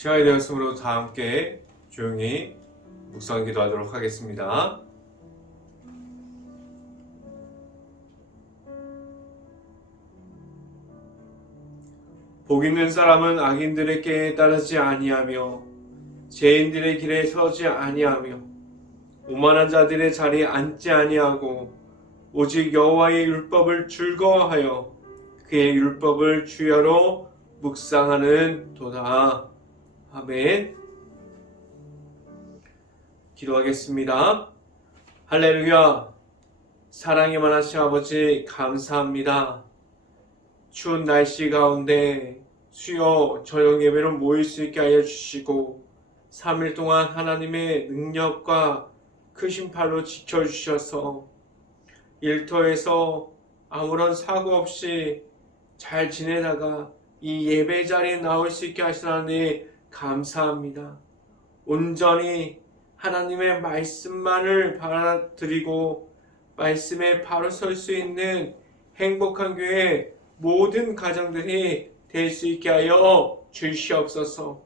시간이 되었으므로 다 함께 조용히 묵상 기도하도록 하겠습니다. 복 있는 사람은 악인들의 꾀에 따르지 아니하며 죄인들의 길에 서지 아니하며 오만한 자들의 자리에 앉지 아니하고 오직 여호와의 율법을 즐거워하여 그의 율법을 주야로 묵상하는 도다. 아멘. 기도하겠습니다. 할렐루야. 사랑이 많으신 아버지 감사합니다. 추운 날씨 가운데 수요 저녁 예배로 모일 수 있게 하여 주시고 3일 동안 하나님의 능력과 크신 팔로 지켜주셔서 일터에서 아무런 사고 없이 잘 지내다가 이 예배 자리에 나올 수 있게 하시라니 감사합니다. 온전히 하나님의 말씀만을 받아들이고 말씀에 바로 설 수 있는 행복한 교회 모든 가정들이 될 수 있게 하여 주시옵소서.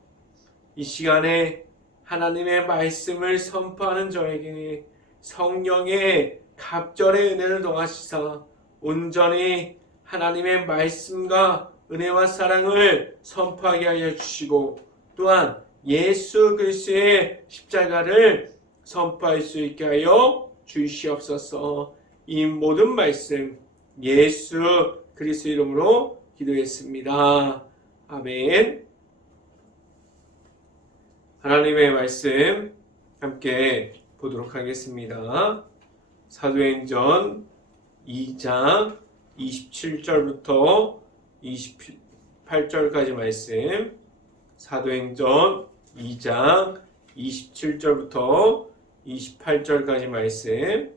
이 시간에 하나님의 말씀을 선포하는 저에게 성령의 갑절의 은혜를 더하시사 온전히 하나님의 말씀과 은혜와 사랑을 선포하게 하여 주시고 또한 예수 그리스도의 십자가를 선포할 수 있게 하여 주시옵소서. 이 모든 말씀 예수 그리스도 이름으로 기도했습니다. 아멘. 하나님의 말씀 함께 보도록 하겠습니다. 사도행전 2장 27절부터 28절까지 말씀, 사도행전 2장 27절부터 28절까지 말씀,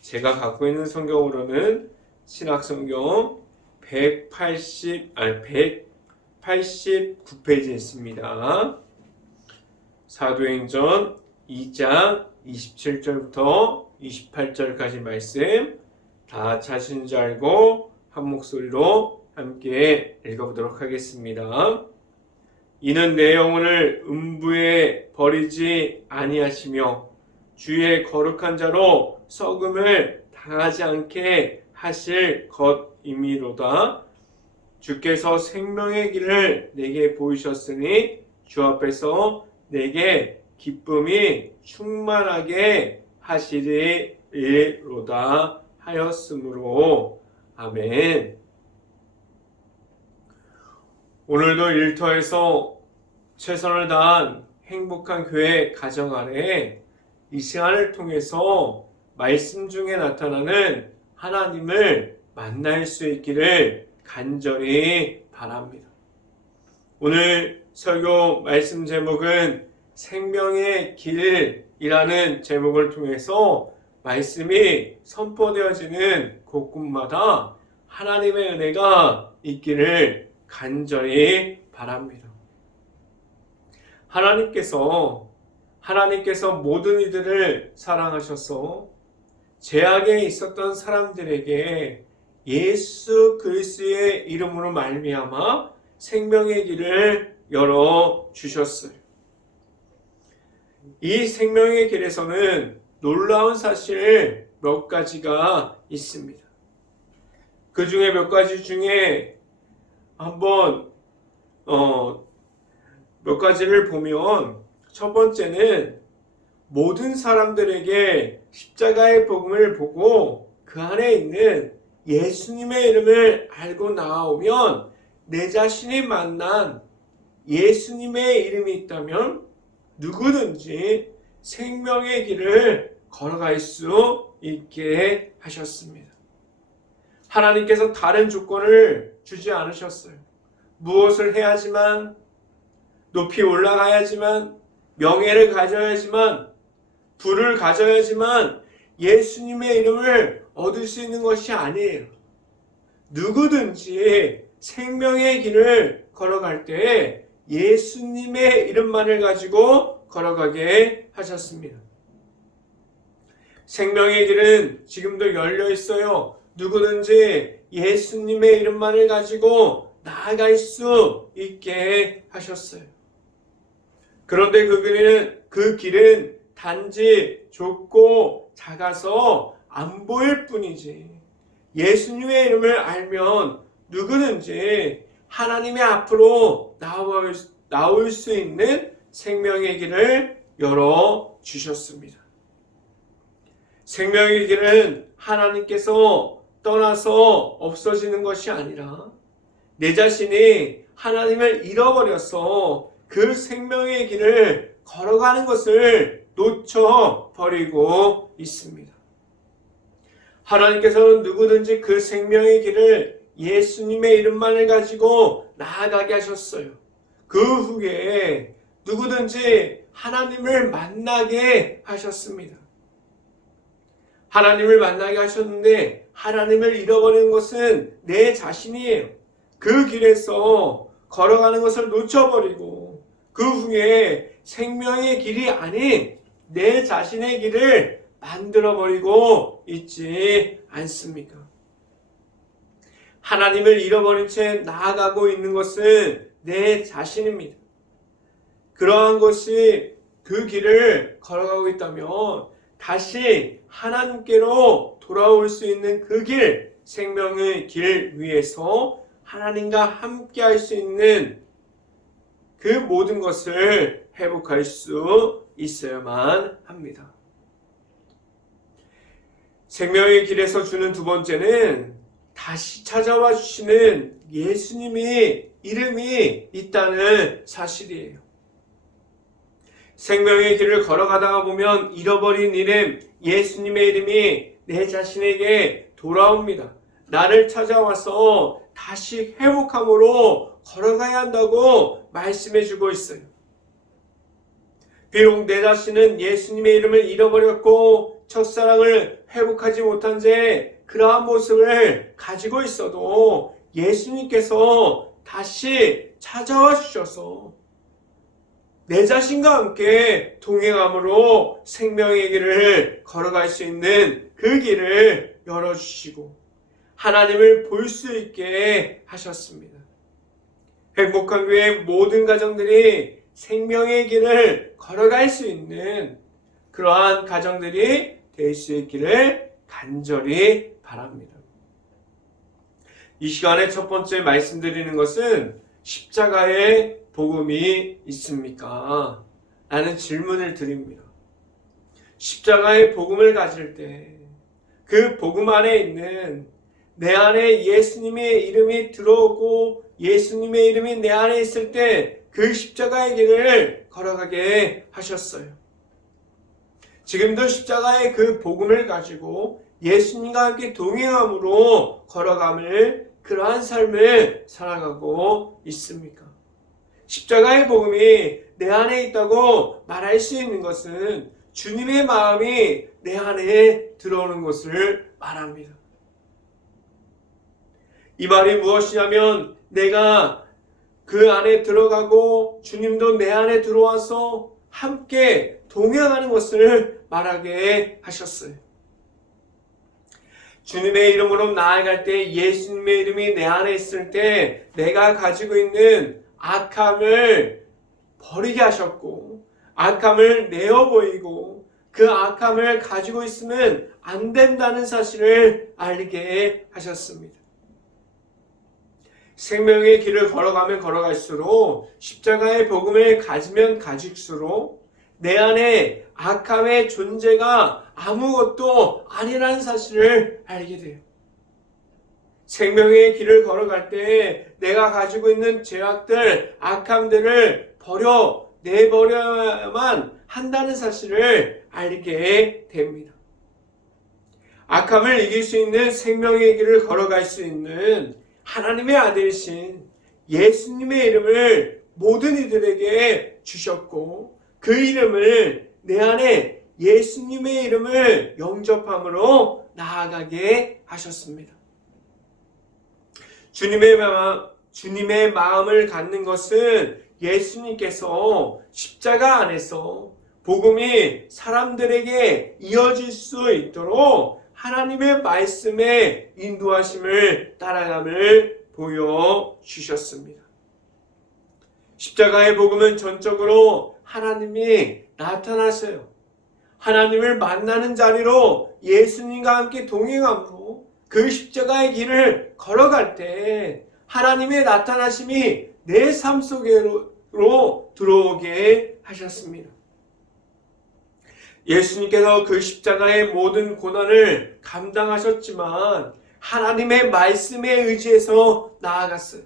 제가 갖고 있는 성경으로는 신약성경 189페이지에 있습니다. 사도행전 2장 27절부터 28절까지 말씀 다 찾으신 줄 알고 한 목소리로 함께 읽어보도록 하겠습니다. 이는 내 영혼을 음부에 버리지 아니하시며 주의 거룩한 자로 썩음을 당하지 않게 하실 것임이로다. 주께서 생명의 길을 내게 보이셨으니 주 앞에서 내게 기쁨이 충만하게 하시리로다 하였으므로. 아멘. 오늘도 일터에서 최선을 다한 행복한 교회 가정 안에 이 시간을 통해서 말씀 중에 나타나는 하나님을 만날 수 있기를 간절히 바랍니다. 오늘 설교 말씀 제목은 생명의 길이라는 제목을 통해서 말씀이 선포되어지는 곳곳마다 하나님의 은혜가 있기를 간절히 바랍니다. 하나님께서 모든 이들을 사랑하셔서 죄악에 있었던 사람들에게 예수 그리스도의 이름으로 말미암아 생명의 길을 열어 주셨어요. 이 생명의 길에서는 놀라운 사실 몇 가지가 있습니다. 그 중에 몇 가지 중에 한번 몇 가지를 보면 첫 번째는 모든 사람들에게 십자가의 복음을 보고 그 안에 있는 예수님의 이름을 알고 나오면 내 자신이 만난 예수님의 이름이 있다면 누구든지 생명의 길을 걸어갈 수 있게 하셨습니다. 하나님께서 다른 조건을 주지 않으셨어요. 무엇을 해야지만, 높이 올라가야지만, 명예를 가져야지만, 부를 가져야지만 예수님의 이름을 얻을 수 있는 것이 아니에요. 누구든지 생명의 길을 걸어갈 때 예수님의 이름만을 가지고 걸어가게 하셨습니다. 생명의 길은 지금도 열려 있어요. 누구든지 예수님의 이름만을 가지고 나아갈 수 있게 하셨어요. 그런데 그 길은 단지 좁고 작아서 안 보일 뿐이지. 예수님의 이름을 알면 누구든지 하나님의 앞으로 나올 수 있는 생명의 길을 열어주셨습니다. 생명의 길은 하나님께서 떠나서 없어지는 것이 아니라 내 자신이 하나님을 잃어버려서 그 생명의 길을 걸어가는 것을 놓쳐버리고 있습니다. 하나님께서는 누구든지 그 생명의 길을 예수님의 이름만을 가지고 나아가게 하셨어요. 그 후에 누구든지 하나님을 만나게 하셨습니다. 하나님을 만나게 하셨는데 하나님을 잃어버리는 것은 내 자신이에요. 그 길에서 걸어가는 것을 놓쳐버리고 그 후에 생명의 길이 아닌 내 자신의 길을 만들어버리고 있지 않습니까? 하나님을 잃어버린 채 나아가고 있는 것은 내 자신입니다. 그러한 것이 그 길을 걸어가고 있다면 다시 하나님께로 돌아올 수 있는 그 길, 생명의 길 위에서 하나님과 함께 할 수 있는 그 모든 것을 회복할 수 있어야만 합니다. 생명의 길에서 주는 두 번째는 다시 찾아와 주시는 예수님의 이름이 있다는 사실이에요. 생명의 길을 걸어가다가 보면 잃어버린 이름, 예수님의 이름이 내 자신에게 돌아옵니다. 나를 찾아와서 다시 회복함으로 걸어가야 한다고 말씀해 주고 있어요. 비록 내 자신은 예수님의 이름을 잃어버렸고 첫사랑을 회복하지 못한 채 그러한 모습을 가지고 있어도 예수님께서 다시 찾아와 주셔서 내 자신과 함께 동행함으로 생명의 길을 걸어갈 수 있는 그 길을 열어주시고 하나님을 볼 수 있게 하셨습니다. 행복한 교회 모든 가정들이 생명의 길을 걸어갈 수 있는 그러한 가정들이 될 수 있기를 간절히 바랍니다. 이 시간에 첫 번째 말씀드리는 것은 십자가의 복음이 있습니까? 라는 질문을 드립니다. 십자가의 복음을 가질 때 그 복음 안에 있는 내 안에 예수님의 이름이 들어오고 예수님의 이름이 내 안에 있을 때 그 십자가의 길을 걸어가게 하셨어요. 지금도 십자가의 그 복음을 가지고 예수님과 함께 동행함으로 걸어감을 그러한 삶을 살아가고 있습니까? 십자가의 복음이 내 안에 있다고 말할 수 있는 것은 주님의 마음이 내 안에 들어오는 것을 말합니다. 이 말이 무엇이냐면 내가 그 안에 들어가고 주님도 내 안에 들어와서 함께 동행하는 것을 말하게 하셨어요. 주님의 이름으로 나아갈 때 예수님의 이름이 내 안에 있을 때 내가 가지고 있는 악함을 버리게 하셨고 악함을 내어보이고 그 악함을 가지고 있으면 안 된다는 사실을 알게 하셨습니다. 생명의 길을 걸어가면 걸어갈수록 십자가의 복음을 가지면 가질수록 내 안에 악함의 존재가 아무것도 아니라는 사실을 알게 돼요. 생명의 길을 걸어갈 때 내가 가지고 있는 죄악들, 악함들을 내버려야만 한다는 사실을 알게 됩니다. 악함을 이길 수 있는 생명의 길을 걸어갈 수 있는 하나님의 아들이신 예수님의 이름을 모든 이들에게 주셨고 그 이름을 내 안에 예수님의 이름을 영접함으로 나아가게 하셨습니다. 주님의 마음을 갖는 것은 예수님께서 십자가 안에서 복음이 사람들에게 이어질 수 있도록 하나님의 말씀에 인도하심을 따라감을 보여주셨습니다. 십자가의 복음은 전적으로 하나님이 나타나셔요. 하나님을 만나는 자리로 예수님과 함께 동행함으로 그 십자가의 길을 걸어갈 때 하나님의 나타나심이 내 삶 속으로 들어오게 하셨습니다. 예수님께서 그 십자가의 모든 고난을 감당하셨지만 하나님의 말씀에 의지해서 나아갔어요.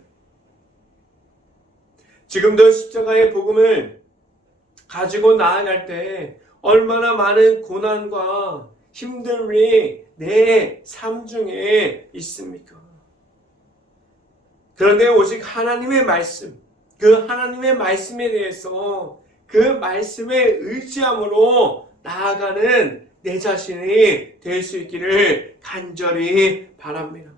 지금도 십자가의 복음을 가지고 나아갈 때 얼마나 많은 고난과 힘듦이 내 삶 중에 있습니까? 그런데 오직 하나님의 말씀, 그 하나님의 말씀에 대해서 그 말씀에 의지함으로 나아가는 내 자신이 될 수 있기를 간절히 바랍니다.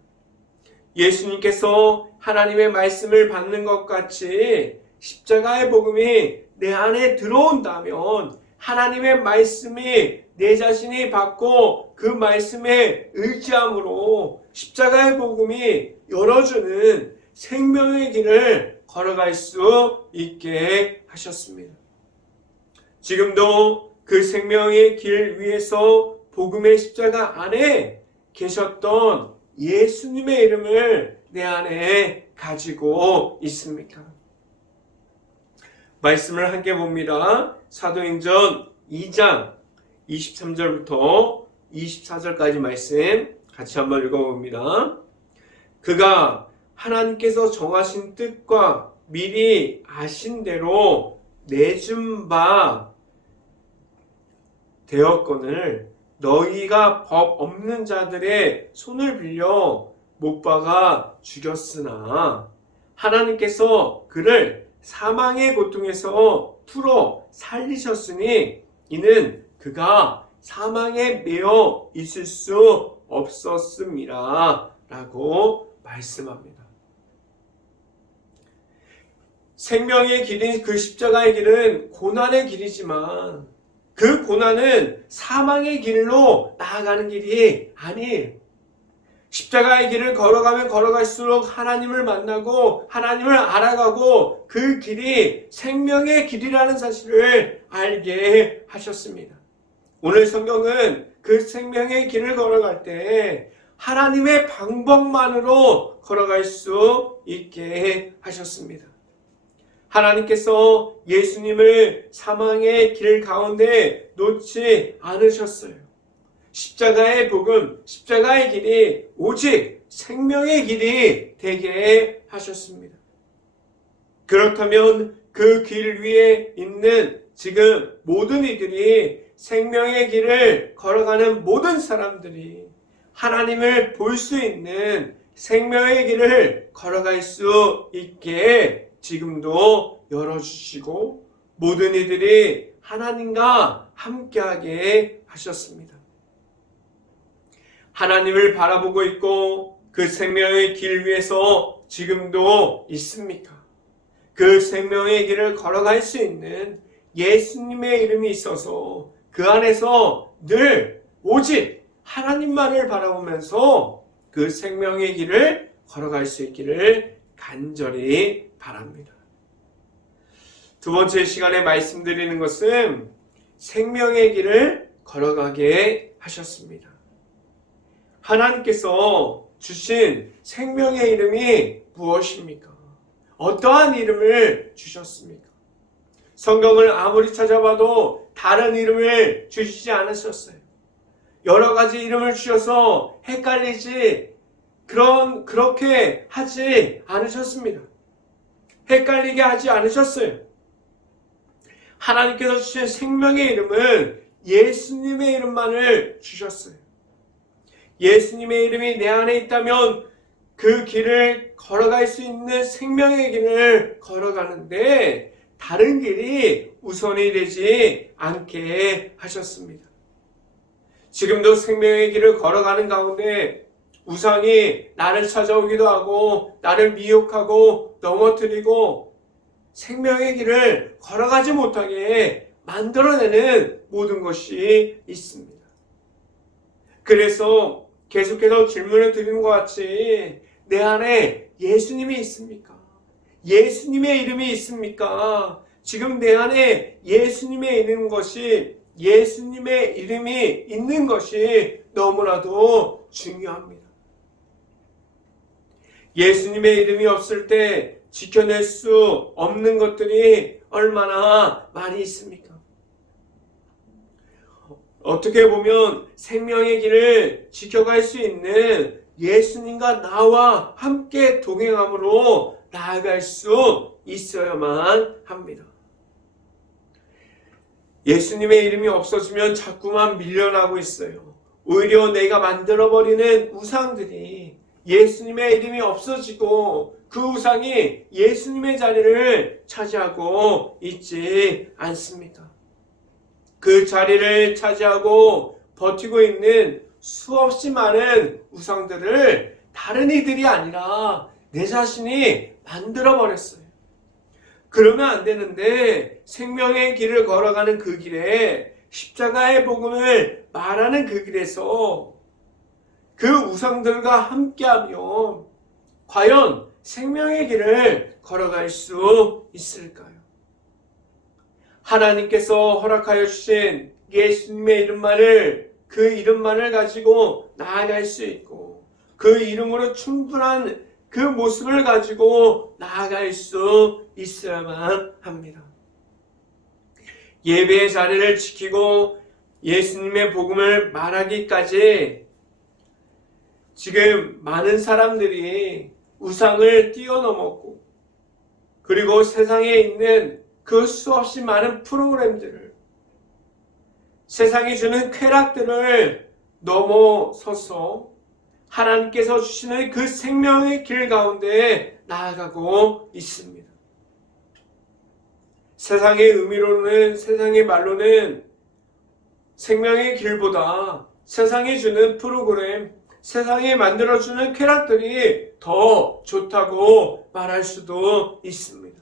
예수님께서 하나님의 말씀을 받는 것 같이 십자가의 복음이 내 안에 들어온다면 하나님의 말씀이 내 자신이 받고 그 말씀에 의지함으로 십자가의 복음이 열어주는 생명의 길을 걸어갈 수 있게 하셨습니다. 지금도 그 생명의 길 위에서 복음의 십자가 안에 계셨던 예수님의 이름을 내 안에 가지고 있습니까? 말씀을 함께 봅니다. 사도행전 2장 23절부터 24절까지 말씀 같이 한번 읽어봅니다. 그가 하나님께서 정하신 뜻과 미리 아신 대로 내준 바 되었거늘 너희가 법 없는 자들의 손을 빌려 못 박아 죽였으나 하나님께서 그를 사망의 고통에서 풀어 살리셨으니 이는 그가 사망에 매여 있을 수 없었음이라 라고 말씀합니다. 생명의 길인 그 십자가의 길은 고난의 길이지만 그 고난은 사망의 길로 나아가는 길이 아니에요. 십자가의 길을 걸어가면 걸어갈수록 하나님을 만나고 하나님을 알아가고 그 길이 생명의 길이라는 사실을 알게 하셨습니다. 오늘 성경은 그 생명의 길을 걸어갈 때 하나님의 방법만으로 걸어갈 수 있게 하셨습니다. 하나님께서 예수님을 사망의 길 가운데 놓지 않으셨어요. 십자가의 복음, 십자가의 길이 오직 생명의 길이 되게 하셨습니다. 그렇다면 그 길 위에 있는 지금 모든 이들이 생명의 길을 걸어가는 모든 사람들이 하나님을 볼 수 있는 생명의 길을 걸어갈 수 있게 지금도 열어주시고 모든 이들이 하나님과 함께하게 하셨습니다. 하나님을 바라보고 있고 그 생명의 길 위에서 지금도 있습니까? 그 생명의 길을 걸어갈 수 있는 예수님의 이름이 있어서 그 안에서 늘 오직 하나님만을 바라보면서 그 생명의 길을 걸어갈 수 있기를 간절히 바랍니다. 두 번째 시간에 말씀드리는 것은 생명의 길을 걸어가게 하셨습니다. 하나님께서 주신 생명의 이름이 무엇입니까? 어떠한 이름을 주셨습니까? 성경을 아무리 찾아봐도 다른 이름을 주시지 않으셨어요. 여러 가지 이름을 주셔서 헷갈리지 그렇게 하지 않으셨습니다. 헷갈리게 하지 않으셨어요. 하나님께서 주신 생명의 이름은 예수님의 이름만을 주셨어요. 예수님의 이름이 내 안에 있다면 그 길을 걸어갈 수 있는 생명의 길을 걸어가는데 다른 길이 우선이 되지 않게 하셨습니다. 지금도 생명의 길을 걸어가는 가운데 우상이 나를 찾아오기도 하고 나를 미혹하고 넘어뜨리고 생명의 길을 걸어가지 못하게 만들어내는 모든 것이 있습니다. 그래서 계속해서 질문을 드리는 것 같이 내 안에 예수님이 있습니까? 예수님의 이름이 있습니까? 지금 내 안에 예수님의 이름이 있는 것이 너무나도 중요합니다. 예수님의 이름이 없을 때 지켜낼 수 없는 것들이 얼마나 많이 있습니까? 어떻게 보면 생명의 길을 지켜갈 수 있는 예수님과 나와 함께 동행함으로 나아갈 수 있어야만 합니다. 예수님의 이름이 없어지면 자꾸만 밀려나고 있어요. 오히려 내가 만들어버리는 우상들이 예수님의 이름이 없어지고 그 우상이 예수님의 자리를 차지하고 있지 않습니다. 그 자리를 차지하고 버티고 있는 수없이 많은 우상들을 다른 이들이 아니라 내 자신이 만들어버렸어요. 그러면 안 되는데 생명의 길을 걸어가는 그 길에 십자가의 복음을 말하는 그 길에서 그 우상들과 함께하며 과연 생명의 길을 걸어갈 수 있을까요? 하나님께서 허락하여 주신 예수님의 그 이름만을 가지고 나아갈 수 있고 그 이름으로 충분한 그 모습을 가지고 나아갈 수 있어야만 합니다. 예배의 자리를 지키고 예수님의 복음을 말하기까지 지금 많은 사람들이 우상을 뛰어넘었고 그리고 세상에 있는 그 수없이 많은 프로그램들을 세상이 주는 쾌락들을 넘어서서 하나님께서 주시는 그 생명의 길 가운데 나아가고 있습니다. 세상의 의미로는 세상의 말로는 생명의 길보다 세상이 주는 프로그램, 세상이 만들어주는 쾌락들이 더 좋다고 말할 수도 있습니다.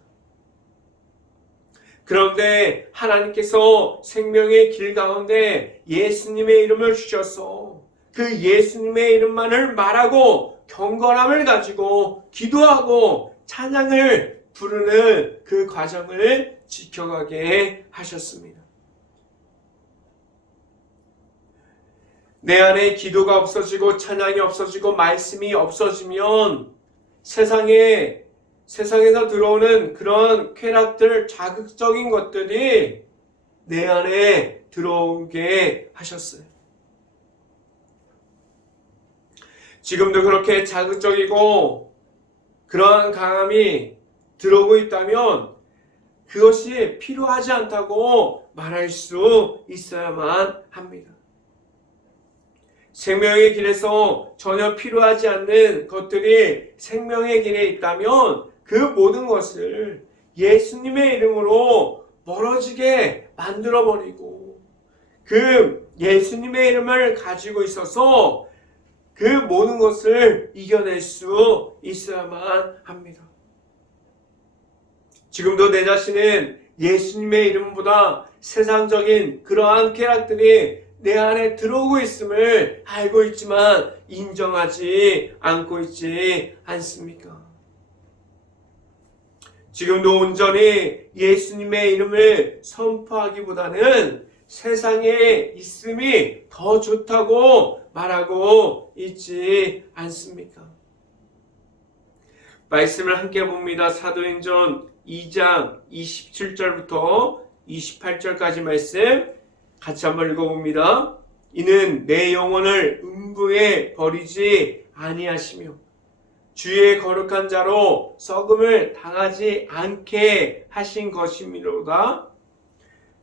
그런데 하나님께서 생명의 길 가운데 예수님의 이름을 주셔서 그 예수님의 이름만을 말하고 경건함을 가지고 기도하고 찬양을 부르는 그 과정을 지켜가게 하셨습니다. 내 안에 기도가 없어지고 찬양이 없어지고 말씀이 없어지면 세상에서 들어오는 그런 쾌락들, 자극적인 것들이 내 안에 들어오게 하셨어요. 지금도 그렇게 자극적이고 그러한 강함이 들어오고 있다면 그것이 필요하지 않다고 말할 수 있어야만 합니다. 생명의 길에서 전혀 필요하지 않는 것들이 생명의 길에 있다면 그 모든 것을 예수님의 이름으로 멀어지게 만들어버리고 그 예수님의 이름을 가지고 있어서 그 모든 것을 이겨낼 수 있어야만 합니다. 지금도 내 자신은 예수님의 이름보다 세상적인 그러한 쾌락들이 내 안에 들어오고 있음을 알고 있지만 인정하지 않고 있지 않습니까? 지금도 온전히 예수님의 이름을 선포하기보다는 세상에 있음이 더 좋다고 말하고 있지 않습니까? 말씀을 함께 봅니다. 사도행전 2장 27절부터 28절까지 말씀 같이 한번 읽어봅니다. 이는 내 영혼을 음부에 버리지 아니하시며 주의 거룩한 자로 썩음을 당하지 않게 하신 것이미로다.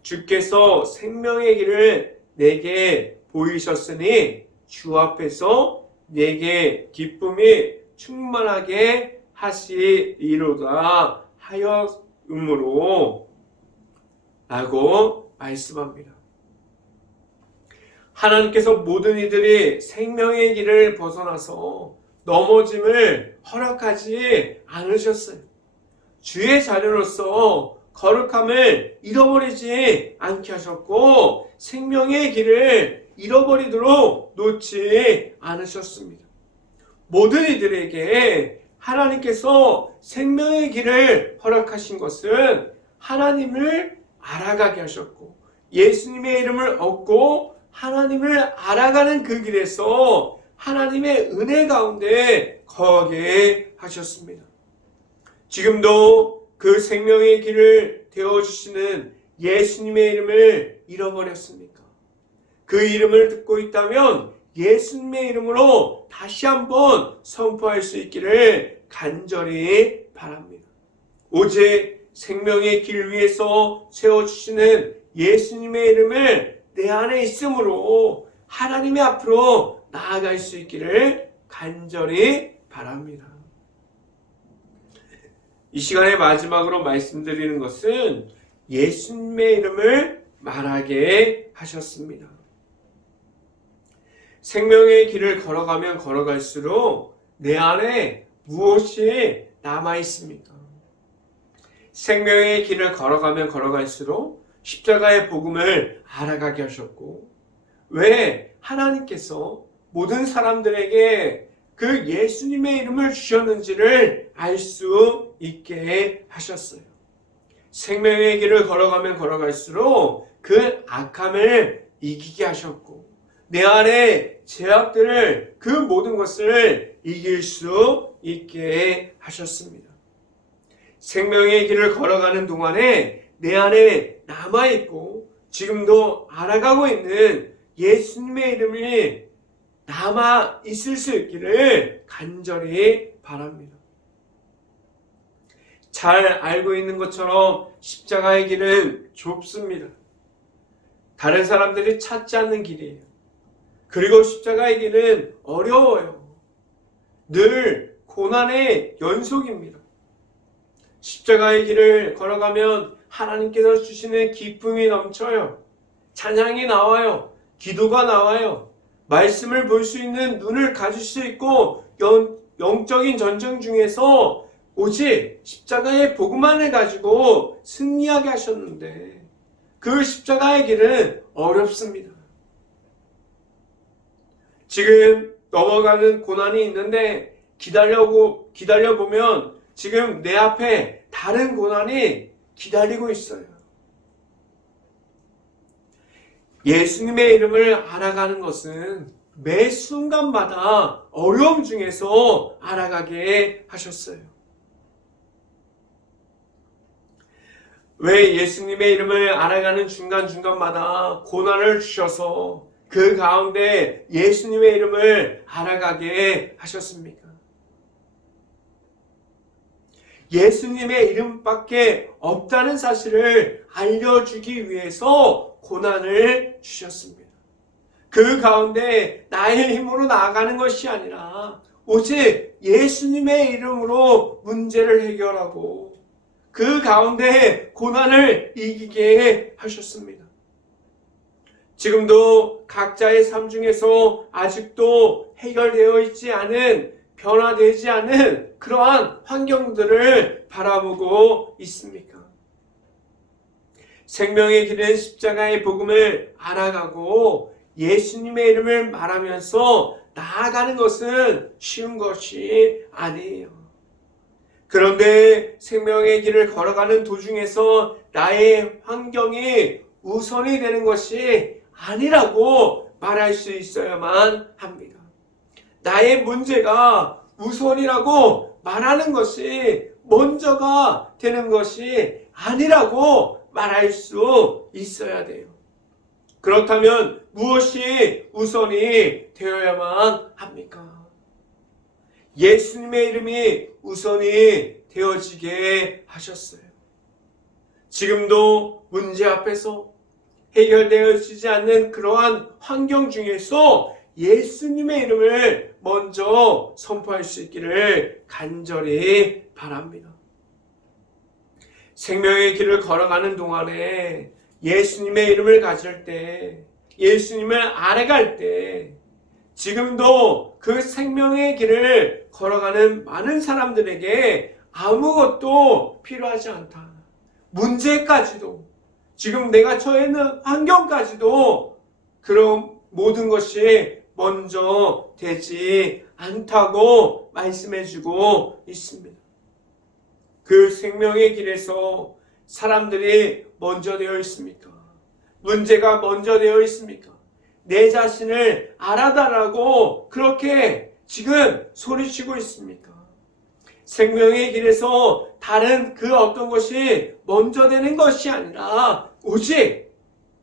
주께서 생명의 길을 내게 보이셨으니 주 앞에서 내게 기쁨이 충만하게 하시리로다 하였으므로 라고 말씀합니다. 하나님께서 모든 이들이 생명의 길을 벗어나서 넘어짐을 허락하지 않으셨어요. 주의 자녀로서 거룩함을 잃어버리지 않게 하셨고 생명의 길을 잃어버리도록 놓지 않으셨습니다. 모든 이들에게 하나님께서 생명의 길을 허락하신 것은 하나님을 알아가게 하셨고 예수님의 이름을 얻고 하나님을 알아가는 그 길에서 하나님의 은혜 가운데 거하게 하셨습니다. 지금도 그 생명의 길을 되어주시는 예수님의 이름을 잃어버렸습니까? 그 이름을 듣고 있다면 예수님의 이름으로 다시 한번 선포할 수 있기를 간절히 바랍니다. 오직 생명의 길 위에서 세워주시는 예수님의 이름을 내 안에 있으므로 하나님의 앞으로 나아갈 수 있기를 간절히 바랍니다. 이 시간의 마지막으로 말씀드리는 것은 예수님의 이름을 말하게 하셨습니다. 생명의 길을 걸어가면 걸어갈수록 내 안에 무엇이 남아 있습니까? 생명의 길을 걸어가면 걸어갈수록 십자가의 복음을 알아가게 하셨고 왜 하나님께서 모든 사람들에게 그 예수님의 이름을 주셨는지를 알 수 있게 하셨어요. 생명의 길을 걸어가면 걸어갈수록 그 악함을 이기게 하셨고 내 안에 죄악들을 그 모든 것을 이길 수 있게 하셨습니다. 생명의 길을 걸어가는 동안에 내 안에 남아있고 지금도 알아가고 있는 예수님의 이름이 남아 있을 수 있기를 간절히 바랍니다. 잘 알고 있는 것처럼 십자가의 길은 좁습니다. 다른 사람들이 찾지 않는 길이에요. 그리고 십자가의 길은 어려워요. 늘 고난의 연속입니다. 십자가의 길을 걸어가면 하나님께서 주시는 기쁨이 넘쳐요. 찬양이 나와요. 기도가 나와요. 말씀을 볼 수 있는 눈을 가질 수 있고 영적인 전쟁 중에서 오직 십자가의 복음만을 가지고 승리하게 하셨는데 그 십자가의 길은 어렵습니다. 지금 넘어가는 고난이 있는데 기다려보면 지금 내 앞에 다른 고난이 기다리고 있어요. 예수님의 이름을 알아가는 것은 매 순간마다 어려움 중에서 알아가게 하셨어요. 왜 예수님의 이름을 알아가는 중간중간마다 고난을 주셔서 그 가운데 예수님의 이름을 알아가게 하셨습니까? 예수님의 이름밖에 없다는 사실을 알려주기 위해서 고난을 주셨습니다. 그 가운데 나의 힘으로 나아가는 것이 아니라 오직 예수님의 이름으로 문제를 해결하고 그 가운데 고난을 이기게 하셨습니다. 지금도 각자의 삶 중에서 아직도 해결되어 있지 않은, 변화되지 않은 그러한 환경들을 바라보고 있습니까? 생명의 길은 십자가의 복음을 알아가고 예수님의 이름을 말하면서 나아가는 것은 쉬운 것이 아니에요. 그런데 생명의 길을 걸어가는 도중에서 나의 환경이 우선이 되는 것이 아니라고 말할 수 있어야만 합니다. 나의 문제가 우선이라고 말하는 것이 먼저가 되는 것이 아니라고 말할 수 있어야 돼요. 그렇다면 무엇이 우선이 되어야만 합니까? 예수님의 이름이 우선이 되어지게 하셨어요. 지금도 문제 앞에서 해결되어지지 않는 그러한 환경 중에서 예수님의 이름을 먼저 선포할 수 있기를 간절히 바랍니다. 생명의 길을 걸어가는 동안에 예수님의 이름을 가질 때, 예수님을 알아갈 때, 지금도 그 생명의 길을 걸어가는 많은 사람들에게 아무것도 필요하지 않다. 문제까지도, 지금 내가 처해 있는 환경까지도 그런 모든 것이 먼저 되지 않다고 말씀해주고 있습니다. 그 생명의 길에서 사람들이 먼저 되어 있습니까? 문제가 먼저 되어 있습니까? 내 자신을 알아달라고 그렇게 지금 소리치고 있습니까? 생명의 길에서 다른 그 어떤 것이 먼저 되는 것이 아니라 오직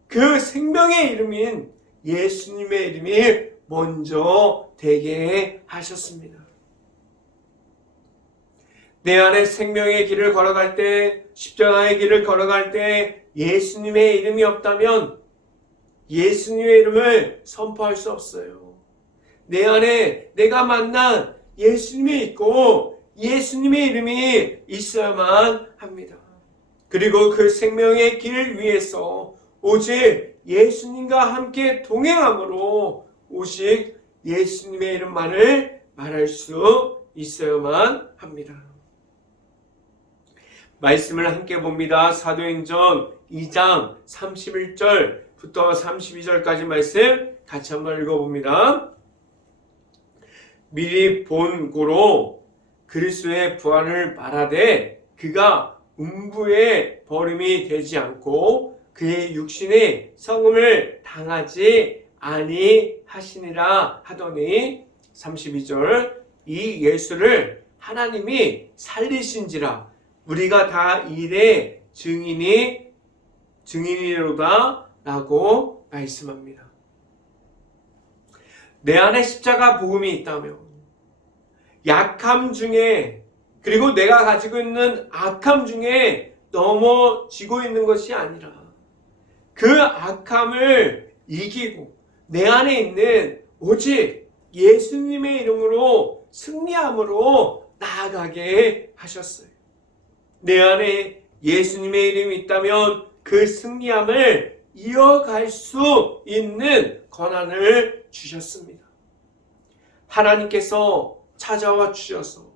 그 생명의 이름인 예수님의 이름이 먼저 되게 하셨습니다. 내 안에 생명의 길을 걸어갈 때, 십자가의 길을 걸어갈 때 예수님의 이름이 없다면 예수님의 이름을 선포할 수 없어요. 내 안에 내가 만난 예수님이 있고 예수님의 이름이 있어야만 합니다. 그리고 그 생명의 길 위에서 오직 예수님과 함께 동행함으로 오직 예수님의 이름만을 말할 수 있어야만 합니다. 말씀을 함께 봅니다. 사도행전 2장 31절부터 32절까지 말씀 같이 한번 읽어봅니다. 미리 본 고로 그리스도의 부활을 말하되 그가 음부의 버림이 되지 않고 그의 육신의 성음을 당하지 아니하시니라 하더니 32절 이 예수를 하나님이 살리신지라 우리가 다 일의 증인이로다 라고 말씀합니다. 내 안에 십자가 복음이 있다면 약함 중에 그리고 내가 가지고 있는 악함 중에 넘어지고 있는 것이 아니라 그 악함을 이기고 내 안에 있는 오직 예수님의 이름으로 승리함으로 나아가게 하셨어요. 내 안에 예수님의 이름이 있다면 그 승리함을 이어갈 수 있는 권한을 주셨습니다. 하나님께서 찾아와 주셔서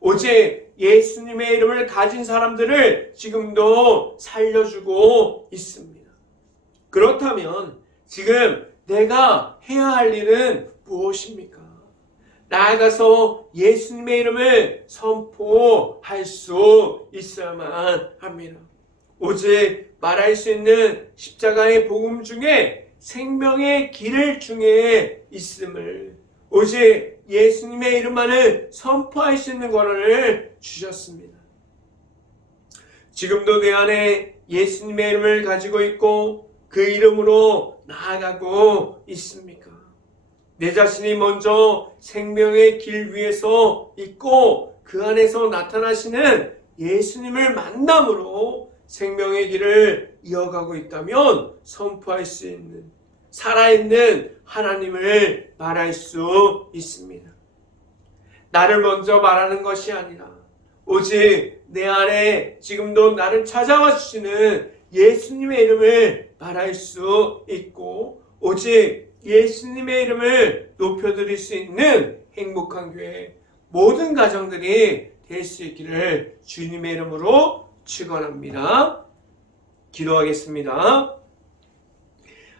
오직 예수님의 이름을 가진 사람들을 지금도 살려주고 있습니다. 그렇다면 지금 내가 해야 할 일은 무엇입니까? 나아가서 예수님의 이름을 선포할 수 있어야만 합니다. 오직 말할 수 있는 십자가의 복음 중에 생명의 길 중에 있음을 오직 예수님의 이름만을 선포할 수 있는 권한을 주셨습니다. 지금도 내 안에 예수님의 이름을 가지고 있고 그 이름으로 나아가고 있습니까? 내 자신이 먼저 생명의 길 위에서 있고 그 안에서 나타나시는 예수님을 만남으로 생명의 길을 이어가고 있다면 선포할 수 있는 살아있는 하나님을 말할 수 있습니다. 나를 먼저 말하는 것이 아니라 오직 내 안에 지금도 나를 찾아와 주시는 예수님의 이름을 말할 수 있고 오직 예수님의 이름을 높여드릴 수 있는 행복한 교회 모든 가정들이 될 수 있기를 주님의 이름으로 축원합니다. 기도하겠습니다.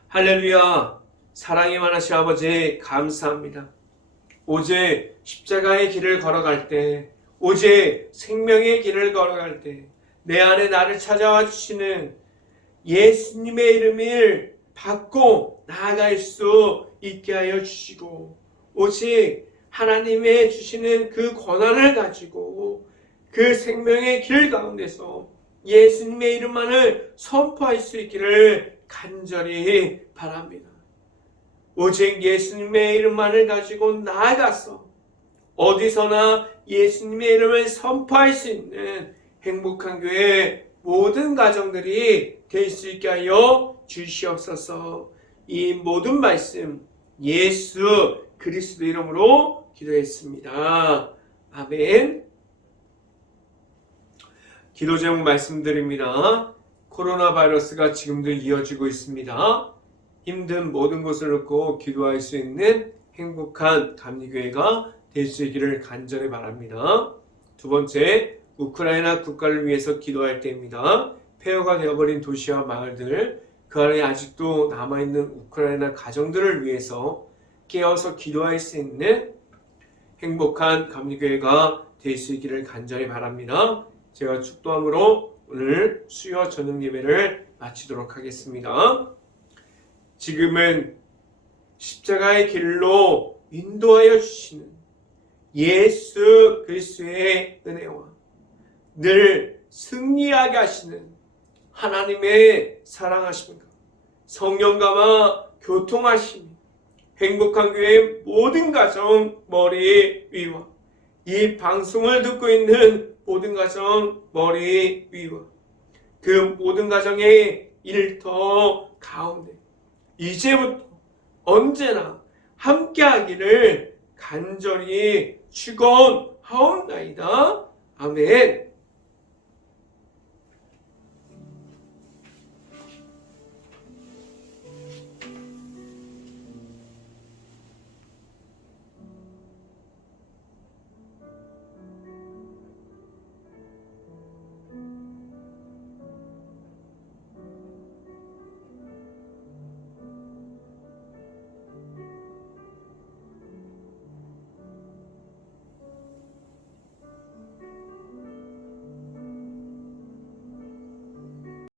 할렐루야. 사랑이 많으신 아버지 감사합니다. 오직 십자가의 길을 걸어갈 때 오직 생명의 길을 걸어갈 때 내 안에 나를 찾아와 주시는 예수님의 이름을 받고 나아갈 수 있게 하여 주시고 오직 하나님의 주시는 그 권한을 가지고 그 생명의 길 가운데서 예수님의 이름만을 선포할 수 있기를 간절히 바랍니다. 오직 예수님의 이름만을 가지고 나아가서 어디서나 예수님의 이름을 선포할 수 있는 행복한 교회 모든 가정들이 될 수 있게 하여 주시옵소서. 이 모든 말씀 예수 그리스도 이름으로 기도했습니다. 아멘. 기도 제목 말씀드립니다. 코로나 바이러스가 지금도 이어지고 있습니다. 힘든 모든 것을 놓고 기도할 수 있는 행복한 감리교회가 될 수 있기를 간절히 바랍니다. 두 번째, 우크라이나 국가를 위해서 기도할 때입니다. 폐허가 되어버린 도시와 마을들, 그 안에 아직도 남아있는 우크라이나 가정들을 위해서 깨어서 기도할 수 있는 행복한 감리교회가 될 수 있기를 간절히 바랍니다. 제가 축도함으로 오늘 수요 저녁 예배를 마치도록 하겠습니다. 지금은 십자가의 길로 인도하여 주시는 예수 그리스도의 은혜와 늘 승리하게 하시는 하나님의 사랑하심과 성령감화 교통하심이 행복한 교회의 모든 가정 머리 위와 이 방송을 듣고 있는 모든 가정 머리 위와 그 모든 가정의 일터 가운데 이제부터 언제나 함께하기를 간절히 축원하옵나이다. 아멘.